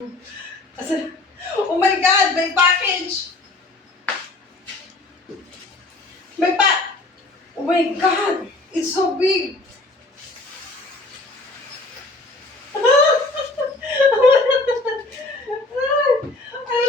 Oh my God, may package! Oh my God, it's so big! Ang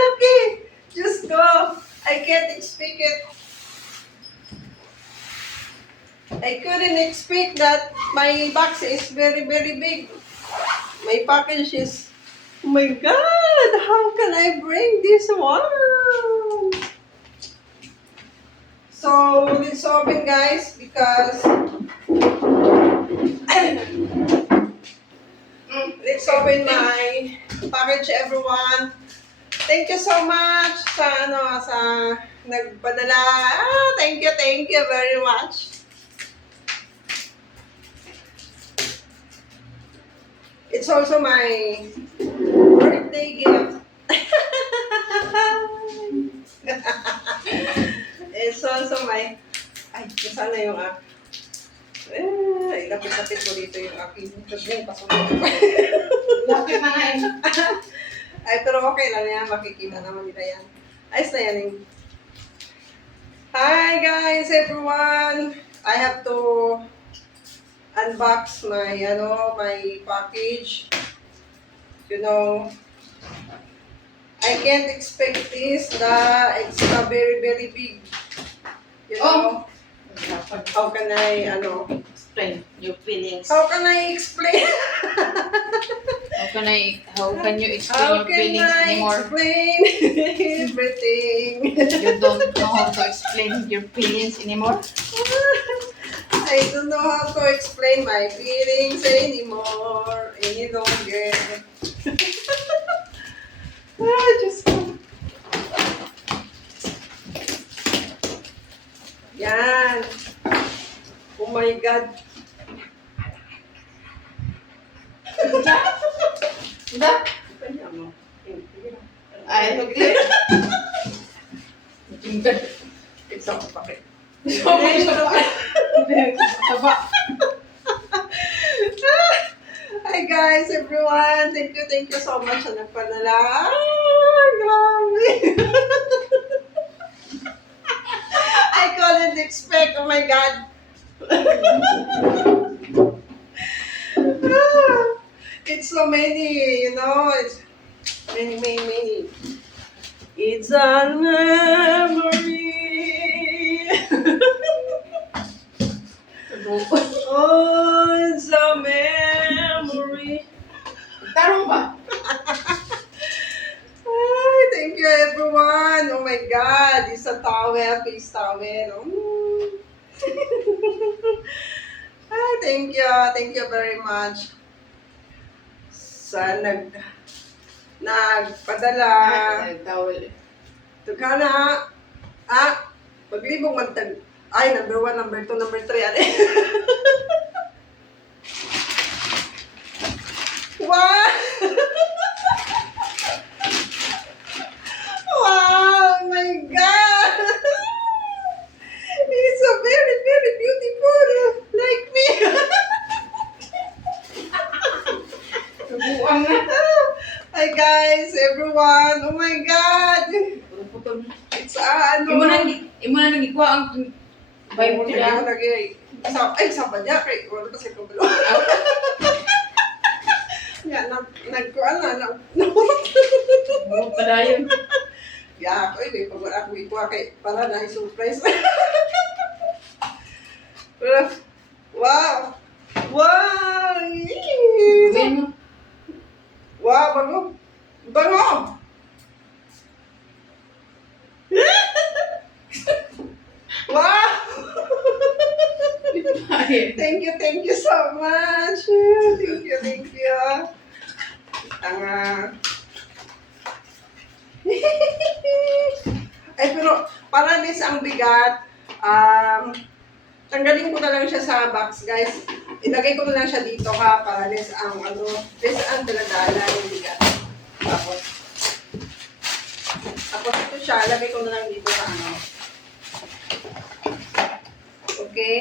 laki! Just go! I can't expect it. I couldn't expect that my box is very, very big. My package is... Oh my God! How can I bring this one? So, let's open guys because... let's open my package everyone. Thank you so much sa nagpadala. Thank you very much. It's also my birthday gift. It's also my... Ay, nasaan na yung ilapit-lapit ko dito yung aking... Pasunod. Lapit na nga yun. Ay, pero okay lang yan. Makikita naman nila yan. Ayos na yan. Hi guys, everyone! I have to unbox my, my package. You know, I can't expect this na it's a very, very big. You know, how can I, Explain your feelings. how can I explain? How can you explain How your can feelings I anymore? explain everything? You don't know how to explain your feelings anymore? I don't know how to explain my feelings anymore, any longer. Just yan. Oh my God. Diba? Kanya mo. Ay, okay. It's ako bakit. Taba. Hi guys, everyone. Thank you so much sa nagpadala. Grabe. I couldn't expect. Oh my God. It's so many, it's many. It's a memory. Oh, it's a memory. Tarong ba? Ay, thank you everyone. Oh my God, it's a towel, face towel. Ay, thank you very much. Sa nagpadala. Tawel. Tugana, paglibong magtag. Ay, number 1, number 2, number 3. Wow! Wow! Oh my God! It's so very, very beautiful. Like me. Tubuan na. Hi guys, everyone. Oh my God! It's Imo na nang ikuha ang Bible nila. Sa pa niya. Kaya wala kasi ko bilo. Yan, nagkuhan na. Oo, padayon. Ya, ako may pag ako ikuha kay para na surprise. Wow! Wow! Gawin mo. Wow, bango! Bango! Wow! Thank you so much. Thank you. Tanga. Ay, pero para this ang bigat, tanggalin ko na lang siya sa box, guys. Ilagay ko na lang siya dito ha, para this ang daladala ng bigat. Tapos ito siya, ilagay ko na lang dito sa Okay?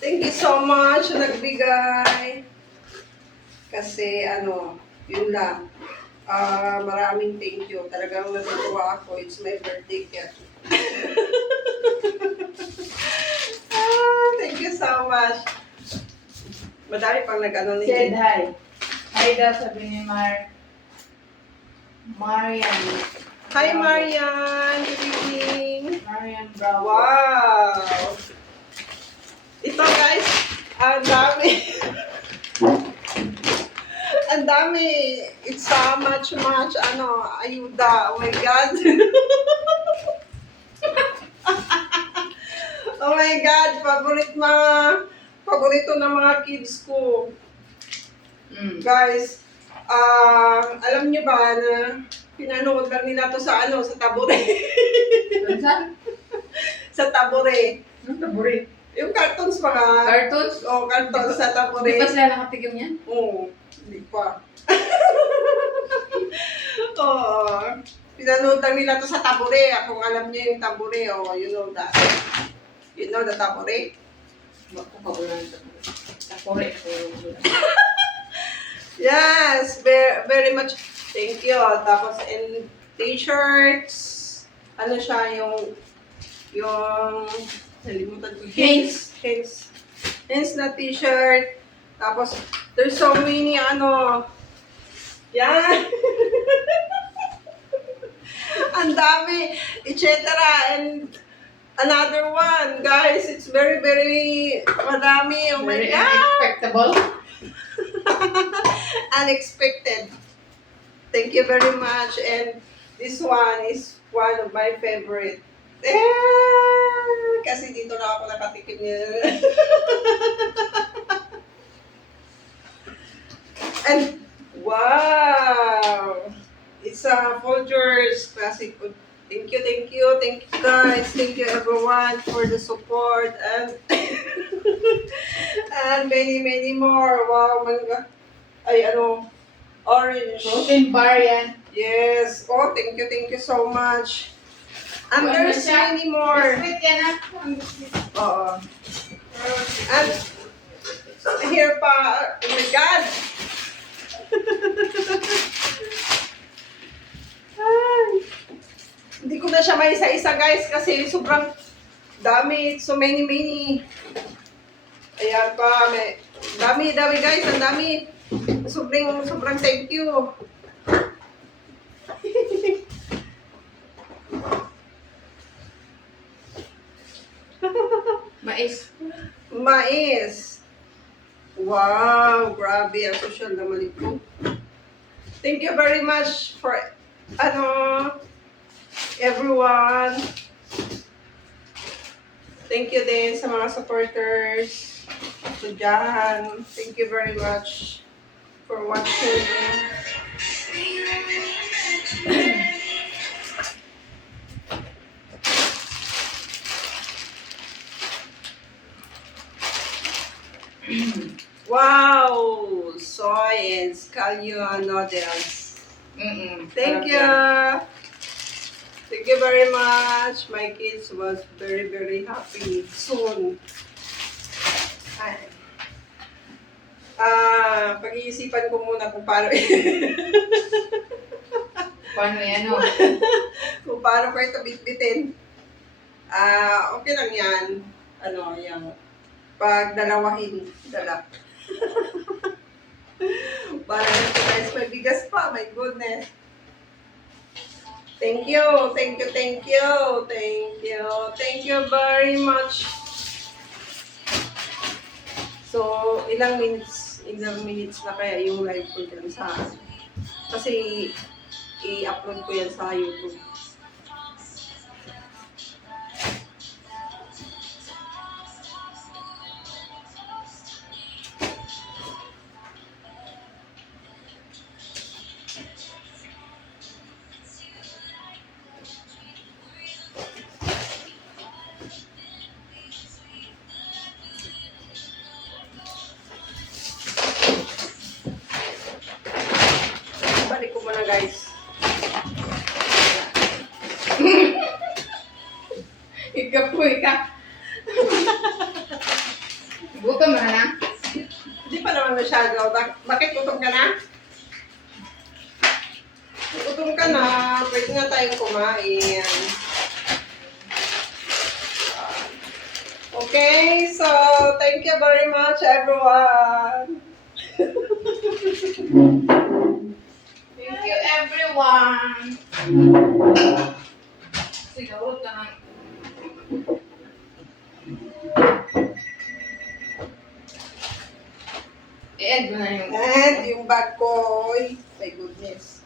Thank you so much sa nagbigay. Kasi yun lang. Maraming thank you. Talagang natutuwa ako. It's my birthday kaya. Thank you so much. Madami pang nag-ano Said ni hi. Hi daw sabi ni Marian. Hi, Marian. Good evening. Marian Bravo. Wow! Ito guys, ang dami. Ang dami. It's so much, ayuda. Oh my God. Oh my God, paborito ng mga kids ko. Guys, alam niyo ba na pinanood lang nila to sa sa Tabure. Saan? Sa Tabure. Anong taburi? Yung cartoons mga... Cartoons? Cartoons sa Tabure. Hindi pa sila nakatigam yan? Oo, hindi pa. Oo. Pinanood lang nila to sa Tabure. Kung alam niyo yung Tabure, you know that. You know the Tabure? Bakit pa ulan ito? Taburi. Yes, very, very much. Thank you. Tapos in t-shirts, ano siya yung nalimutan ko. Hanes. Hanes na t-shirt. Tapos there's so many yan. Ang dami, etc. And another one, guys, it's very, very madami. Oh my Very God. unexpectable. Unexpected. Thank you very much. And this one is one of my favorite. Kasi dito na ako nakatikim niya. And wow! It's a Folgers classic food. Thank you guys. Thank you everyone for the support and and many more. Wow, manga. Ay, orange. Protein bar yan. Yes. Oh, thank you so much. And Ano there's siya? many more. Biscuit yan ha? Oo. And here pa, oh my God. Ay. Hindi ko na siya may isa-isa guys kasi sobrang dami. So many. Ayan pa, may dami guys, ang dami. Sobrang thank you. Mais. Wow, grabe ang social naman ito. Thank you very much for everyone. Thank you din sa mga supporters. So dyan, thank you very much for watching. Wow! Soy and scallion noodles. Thank you. Thank you very much. My kids was very, very happy soon. Ay. Pag-iisipan ko muna kung paano Paano yan o? kung paano ko ito bitbitin. Okay lang yan. Yung pag dalawahin, dala. Para ito guys, may bigas pa. My goodness. Thank you very much. So, ilang minutes na kaya yung live ko dyan kasi i-upload ko yan sa YouTube. Balik ko muna guys. Ikapoy ka. Gutom na na. Hindi pa naman naman masyado. Bakit gutom ka na? Kung gutom ka na, pwede na tayong kumain. Okay, so thank you very much everyone. Thank you, everyone. Siguro ka ng... I-end mo na yung... And yung bag ko, oy, my goodness.